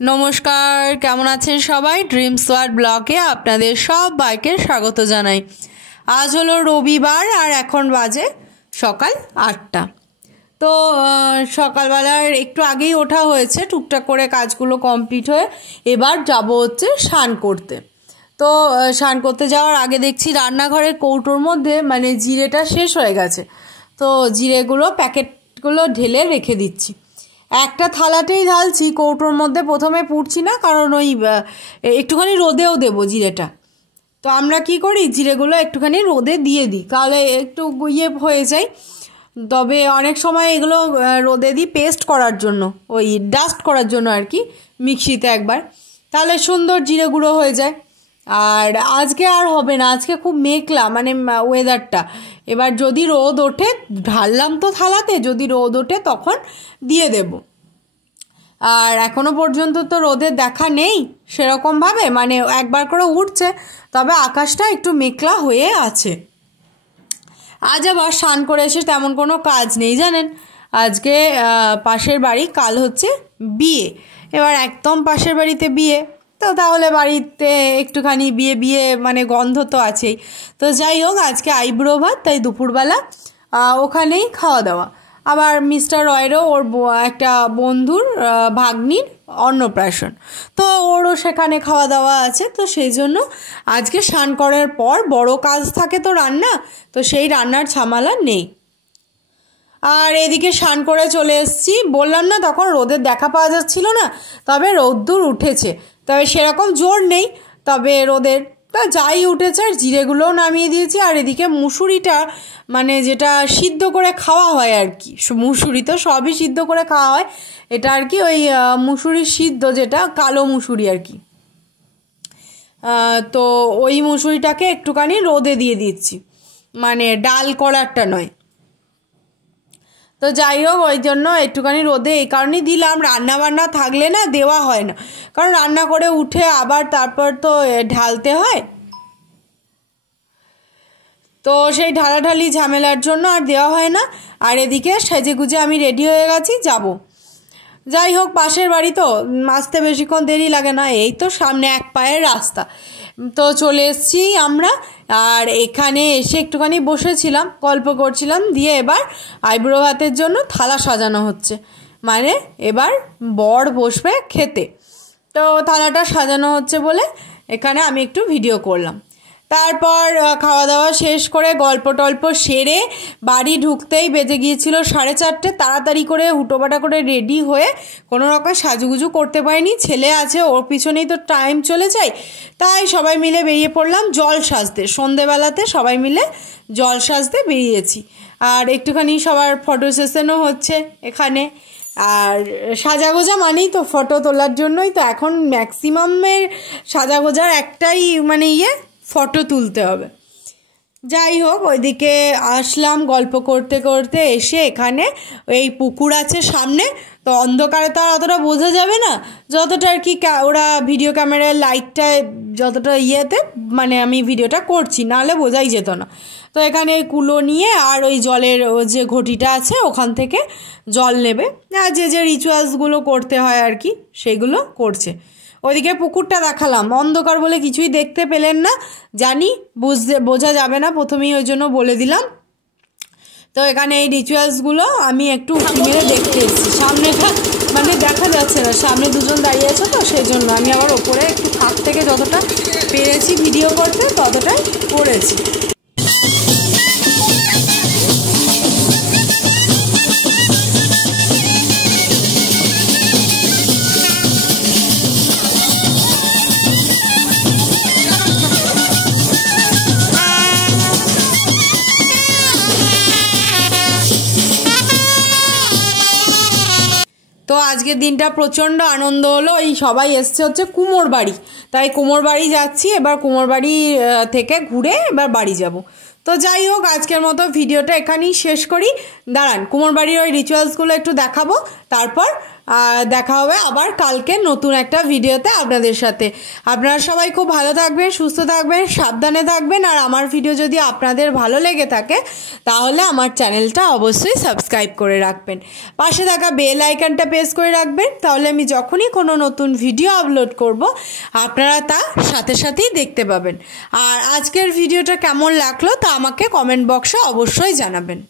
नमस्कार केमन आছেন सबाई ड्रीम स्वाड ब्लगे आपनादेर सबाइके स्वागत जानाई। आज हलो रविवार और एखन बाजे सकाल 8टा। तो सकालबेलार एकटू आगेई ओठा हयेछे, टुकटाक करे काजगुलो कमप्लीट हये एबार जाबो हच्छे स्नान करते। तो स्नान करते जाओयार आगे देखछि रान्नाघरेर कौटोर मध्य माने जिरेटा शेष हये गेछे, तो जिरेगुलो पैकेटगुलो ढेले रेखे दिচ্ছি। একটা থালাতেই ঢালছি, কৌটোর মধ্যে প্রথমে পুড়ছি না, কারণ ওই একটুখানি রোদেও দেবো জিরেটা। তো আমরা কি করি, জিরেগুলো একটুখানি রোদে দিয়ে দিই, তাহলে একটু ইয়ে হয়ে যায়। তবে অনেক সময় এগুলো রোদে দিই পেস্ট করার জন্য, ওই ডাস্ট করার জন্য আর কি, মিক্সিতে একবার, তাহলে সুন্দর জিরে গুঁড়ো হয়ে যায়। আর আজকে আর হবে না, আজকে খুব মেঘলা মানে ওয়েদারটা। এবার যদি রোদ ওঠে ঢাললাম তো থালাতে, যদি রোদ ওঠে তখন দিয়ে দেব। আর এখনো পর্যন্ত তো রোদের দেখা নেই সেরকমভাবে, মানে একবার করে উঠছে, তবে আকাশটা একটু মেঘলা হয়ে আছে। আজ আবার স্নান করে এসে তেমন কোনো কাজ নেই জানেন। আজকে পাশের বাড়ি, কাল হচ্ছে বিয়ে, এবার একদম পাশের বাড়িতে বিয়ে, তো তাহলে বাড়িতে একটুখানি বিয়ে বিয়ে মানে গন্ধ তো আছেই। তো যাই হোক, আজকে আইব্রো ভাত, তাই দুপুরবেলা ওখানেই খাওয়া দাওয়া। আবার মিস্টার রয়েরও ওর একটা বন্ধুর ভাগ্নির অন্নপ্রাশন, তো ওরও সেখানে খাওয়া দাওয়া আছে। তো সেই জন্য আজকে স্নান করার পর বড় কাজ থাকে তো রান্না, তো সেই রান্নার ঝামেলা নেই। আর এদিকে স্নান করে চলে এসেছি, বললাম না তখন রোদের দেখা পাওয়া যাচ্ছিল না, তবে রোদ্দুর উঠেছে, তবে সেরকম জোর নেই, তবে রোদের তা যাই উঠেছে। আর জিরেগুলোও নামিয়ে দিয়েছি। আর এদিকে মুসুরিটা মানে যেটা সিদ্ধ করে খাওয়া হয় আর কি, মুসুরি তো সবই সিদ্ধ করে খাওয়া হয়, এটা আর কি ওই মুসুরি সিদ্ধ, যেটা কালো মুসুরি আর কি, তো ওই মুসুরিটাকে একটুখানি রোদে দিয়ে দিচ্ছি, মানে ডাল করারটা নয়। তো যাই হোক, ওই জন্য একটুখানি রোদে এই কারণেই দিলাম, রান্না বান্না থাকলে না দেওয়া হয় না, কারণ রান্না করে উঠে আবার তারপর তো ঢালতে হয়, তো সেই ঢালাঢালি ঝামেলার জন্য আর দেওয়া হয় না। আর এদিকে সেজে গুজে আমি রেডি হয়ে গেছি, যাব। যাই হোক, পাশের বাড়ি তো আসতে বেশিক্ষণ দেরি লাগে না, এই তো সামনে এক পায়ের রাস্তা। তো চলে এসেছি আমরা, আর এখানে এসে একটুখানি বসেছিলাম, গল্প করছিলাম, দিয়ে এবার আইব্রো ভাতের জন্য থালা সাজানো হচ্ছে, মানে এবার বর বসবে খেতে, তো থালাটা সাজানো হচ্ছে বলে এখানে আমি একটু ভিডিও করলাম। তারপর খাওয়া দাওয়া শেষ করে গল্প টল্প সেরে বাড়ি ঢুকতেই বেজে গিয়েছিল 4:30। তাড়াতাড়ি করে হুটোপাটা করে রেডি হয়ে কোনো রকম সাজুগুজু করতে পারিনি, ছেলে আছে ওর পিছনেই তো টাইম চলে যায়, তাই সবাই মিলে বেরিয়ে পড়লাম জল সাজতে। সন্ধেবেলাতে সবাই মিলে জল সাজতে বেরিয়েছি, আর একটুখানি সবার ফটো সেশনও হচ্ছে এখানে। আর সাজাগোজা মানেই তো ফটো তোলার জন্যই তো, এখন ম্যাক্সিমামের সাজাগোজার একটাই মানে ফটো তুলতে হবে। যাই হোক, ওইদিকে আসলাম গল্প করতে করতে, এসে এখানে এই পুকুর আছে সামনে, তো অন্ধকারে তো আর অতটা বোঝা যাবে না, যতটা আর কি ওরা ভিডিও ক্যামেরার লাইটটা যতটা মানে আমি ভিডিওটা করছি, নাহলে বোঝাই যেত না। তো এখানে কুলো নিয়ে আর ওই জলের যে ঘটিটা আছে ওখান থেকে জল নেবে, আর যে যে রিচুয়ালসগুলো করতে হয় আর কি সেগুলো করছে। ওইদিকে পুকুরটা দেখালাম, অন্ধকার বলে কিছুই দেখতে পেলেন না, জানি বোঝা যাবে না প্রথমেই, ওই জন্য বলে দিলাম। তো এখানে এই রিচুয়ালসগুলো আমি একটু মেরে দেখতে এসেছি, সামনেটা মানে দেখা যাচ্ছে না, সামনে দুজন দাঁড়িয়ে আছে, তো সেই জন্য আমি আবার ওপরে একটু ফাঁক থেকে যতটা পেরেছি ভিডিও করতে ততটাই করেছি। তো আজকের দিনটা প্রচণ্ড আনন্দ হলো, এই সবাই এসছে হচ্ছে কুমোর বাড়ি, তাই কুমোর বাড়ি যাচ্ছি, এবার কুমোর বাড়ি থেকে ঘুরে এবার বাড়ি যাব। তো যাই হোক, আজকের মতো ভিডিওটা এখানেই শেষ করি। দাঁড়ান, কুমোর বাড়ির ওই রিচুয়ালসগুলো একটু দেখাবো, তারপর দেখা হবে আবার কালকে নতুন একটা ভিডিওতে আপনাদের সাথে। আপনারা সবাই খুব ভালো থাকবেন, সুস্থ থাকবেন, সাবধানে থাকবেন। আর আমার ভিডিও যদি আপনাদের ভালো লেগে থাকে তাহলে আমার চ্যানেলটা অবশ্যই সাবস্ক্রাইব করে রাখবেন, পাশে থাকা বেল আইকনটা প্রেস করে রাখবেন, তাহলে আমি যখনই কোনো নতুন ভিডিও আপলোড করব আপনারা তা সাথে সাথেই দেখতে পাবেন। আর আজকের ভিডিওটা কেমন লাগলো তা আমাকে কমেন্ট বক্সে অবশ্যই জানাবেন।